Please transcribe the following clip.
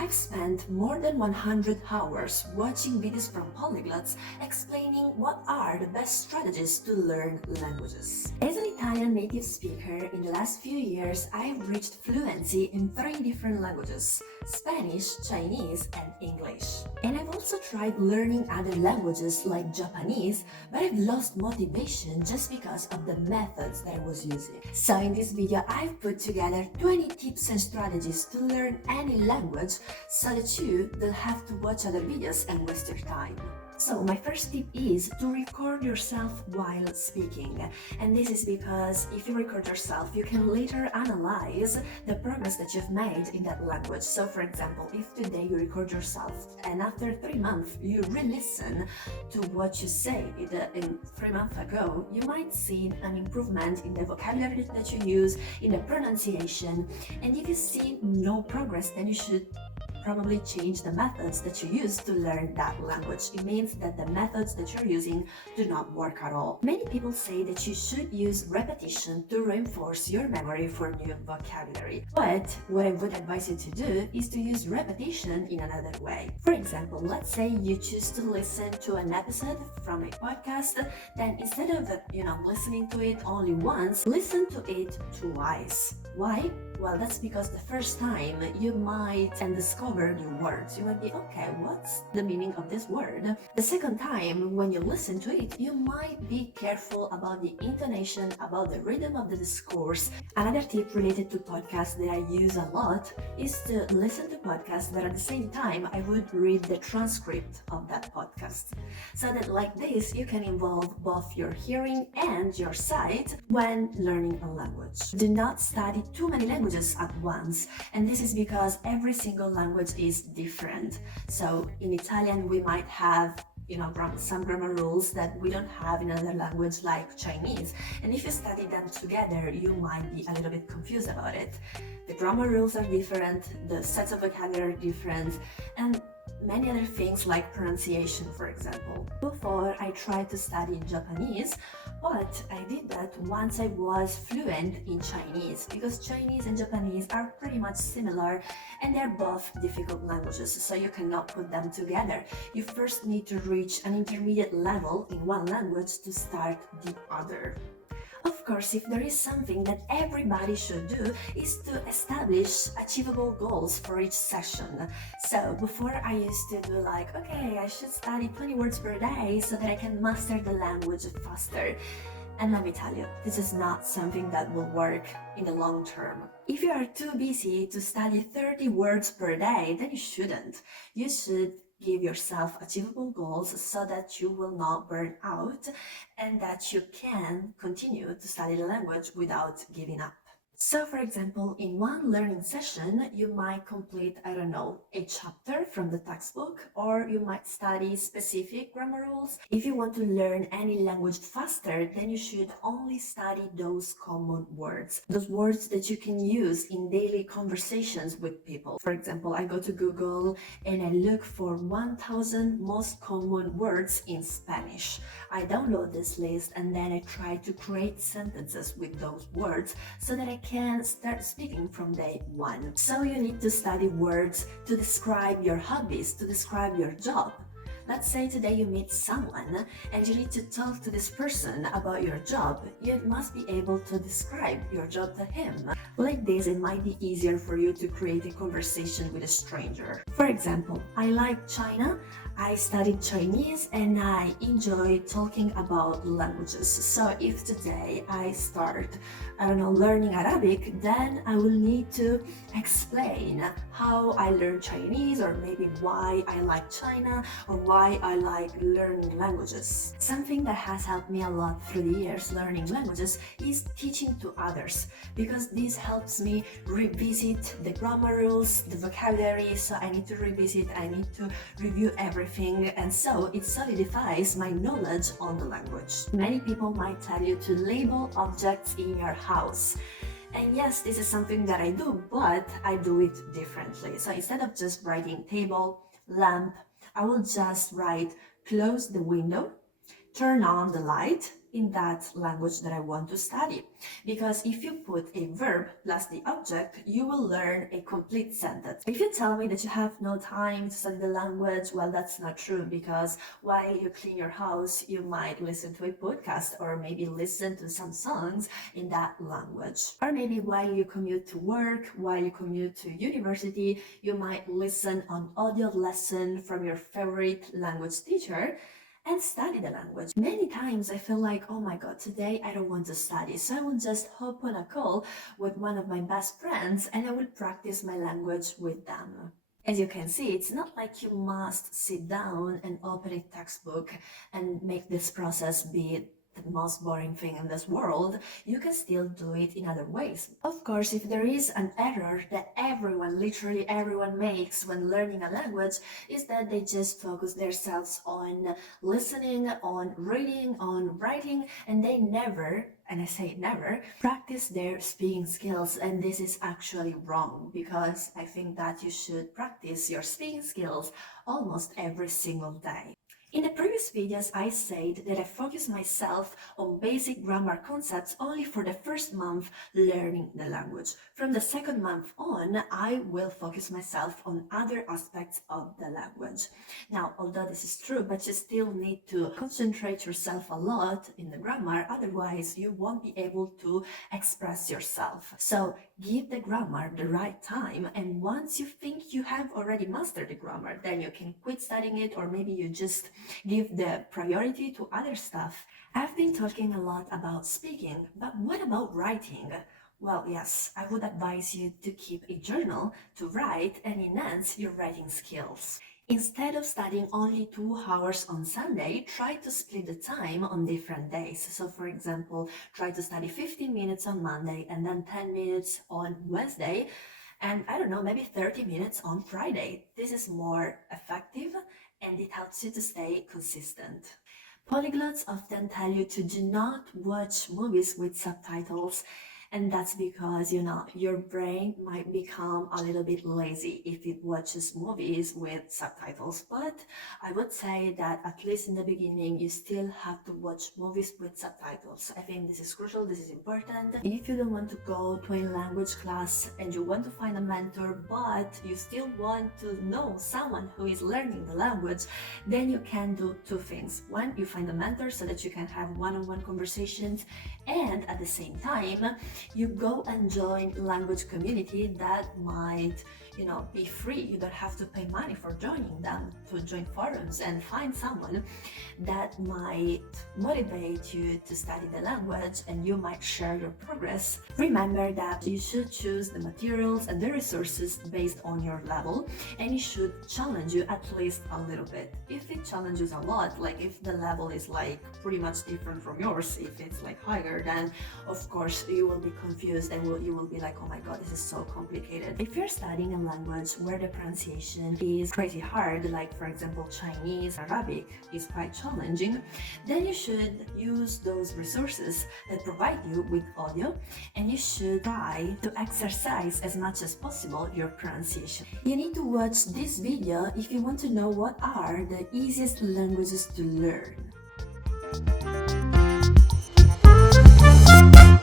I've spent more than 100 hours watching videos from polyglots explaining what are the best strategies to learn languages. As an Italian native speaker, in the last few years, I've reached fluency in 3 different languages: Spanish, Chinese, and English. And I've also tried learning other languages like Japanese, but I've lost motivation just because of the methods that I was using. So in this video, I've put together 20 tips and strategies to learn any language so that you don't have to watch other videos and waste your time. So my first tip is to record yourself while speaking. And this is because if you record yourself, you can later analyze the progress that you've made in that language. So for example, if today you record yourself and after 3 months you re-listen to what you said in 3 months ago, you might see an improvement in the vocabulary that you use, in the pronunciation. And if you see no progress, then you should probably change the methods that you use to learn that language. It means that the methods that you're using do not work at all. Many people say that you should use repetition to reinforce your memory for new vocabulary. But what I would advise you to do is to use repetition in another way. For example, let's say you choose to listen to an episode from a podcast, then instead of listening to it only once, listen to it twice. Why? Well, that's because the first time you might discover new words. You might be, okay, what's the meaning of this word? The second time, when you listen to it, you might be careful about the intonation, about the rhythm of the discourse. Another tip related to podcasts that I use a lot is to listen to podcasts, but at the same time, I would read the transcript of that podcast. So that like this, you can involve both your hearing and your sight when learning a language. Do not study too many languages at once, and this is because every single language is different. So in Italian we might have some grammar rules that we don't have in another language like Chinese, and if you study them together you might be a little bit confused about it. The grammar rules are different, the sets of vocabulary are different, and many other things like pronunciation, for example. Before, I tried to study Japanese, but I did that once I was fluent in Chinese, because Chinese and Japanese are pretty much similar and they're both difficult languages, so you cannot put them together. You first need to reach an intermediate level in one language to start the other. Of course, if there is something that everybody should do is to establish achievable goals for each session. So before I used to do okay, I should study 20 words per day so that I can master the language faster. And let me tell you, this is not something that will work in the long term. If you are too busy to study 30 words per day, then you shouldn't. You should give yourself achievable goals so that you will not burn out and that you can continue to study the language without giving up. So for example, in one learning session, you might complete, a chapter from the textbook, or you might study specific grammar rules. If you want to learn any language faster, then you should only study those common words, those words that you can use in daily conversations with people. For example, I go to Google and I look for 1000 most common words in Spanish. I download this list and then I try to create sentences with those words so that I can start speaking from day one. So you need to study words to describe your hobbies, to describe your job. Let's say today you meet someone and you need to talk to this person about your job. You must be able to describe your job to him. Like this, it might be easier for you to create a conversation with a stranger. For example, I like China. I studied Chinese and I enjoy talking about languages. So if today I start, learning Arabic, then I will need to explain how I learned Chinese, or maybe why I like China, or why I like learning languages. Something that has helped me a lot through the years learning languages is teaching to others, because this helps me revisit the grammar rules, the vocabulary, so I need to revisit, I need to review everything, and so it solidifies my knowledge on the language. Many people might tell you to label objects in your house. And yes, this is something that I do, but I do it differently. So instead of just writing table, lamp, I will just write close the window, turn on the light, in that language that I want to study. Because if you put a verb plus the object, you will learn a complete sentence. If you tell me that you have no time to study the language, well, that's not true, because while you clean your house, you might listen to a podcast or maybe listen to some songs in that language. Or maybe while you commute to work, while you commute to university, you might listen on audio lesson from your favorite language teacher and study the language. Many times I feel like, oh my god, today I don't want to study, so I will just hop on a call with one of my best friends and I will practice my language with them. As you can see, it's not like you must sit down and open a textbook and make this process be the most boring thing in this world. You can still do it in other ways. Of course, if there is an error that everyone, literally everyone makes when learning a language, is that they just focus themselves on listening, on reading, on writing, and they never, and I say never, practice their speaking skills. And this is actually wrong, because I think that you should practice your speaking skills almost every single day. In the previous videos, I said that I focus myself on basic grammar concepts only for the first month learning the language. From the second month on, I will focus myself on other aspects of the language. Now, although this is true, but you still need to concentrate yourself a lot in the grammar, otherwise you won't be able to express yourself. So give the grammar the right time, and once you think you have already mastered the grammar, then you can quit studying it, or maybe you just give the priority to other stuff. I've been talking a lot about speaking, but what about writing? Well, yes, I would advise you to keep a journal to write and enhance your writing skills. Instead of studying only 2 hours on Sunday, try to split the time on different days. So for example, try to study 15 minutes on Monday and then 10 minutes on Wednesday, and I don't know, maybe 30 minutes on Friday. This is more effective and it helps you to stay consistent. Polyglots often tell you to do not watch movies with subtitles, and that's because, your brain might become a little bit lazy if it watches movies with subtitles. But I would say that at least in the beginning, you still have to watch movies with subtitles. I think this is crucial, this is important. If you don't want to go to a language class and you want to find a mentor, but you still want to know someone who is learning the language, then you can do 2 things. One, you find a mentor so that you can have one-on-one conversations, and at the same time, you go and join language community that might, be free. You don't have to pay money for joining them, to join forums and find someone that might motivate you to study the language, and you might share your progress. Remember that you should choose the materials and the resources based on your level, and it should challenge you at least a little bit. If it challenges a lot, like if the level is like pretty much different from yours, if it's like higher, then of course you will be confused and you will be like, oh my god, this is so complicated. If you're studying a language where the pronunciation is crazy hard, like for example Chinese, Arabic is quite challenging, then you should use those resources that provide you with audio, and you should try to exercise as much as possible your pronunciation. You need to watch this video if you want to know what are the easiest languages to learn.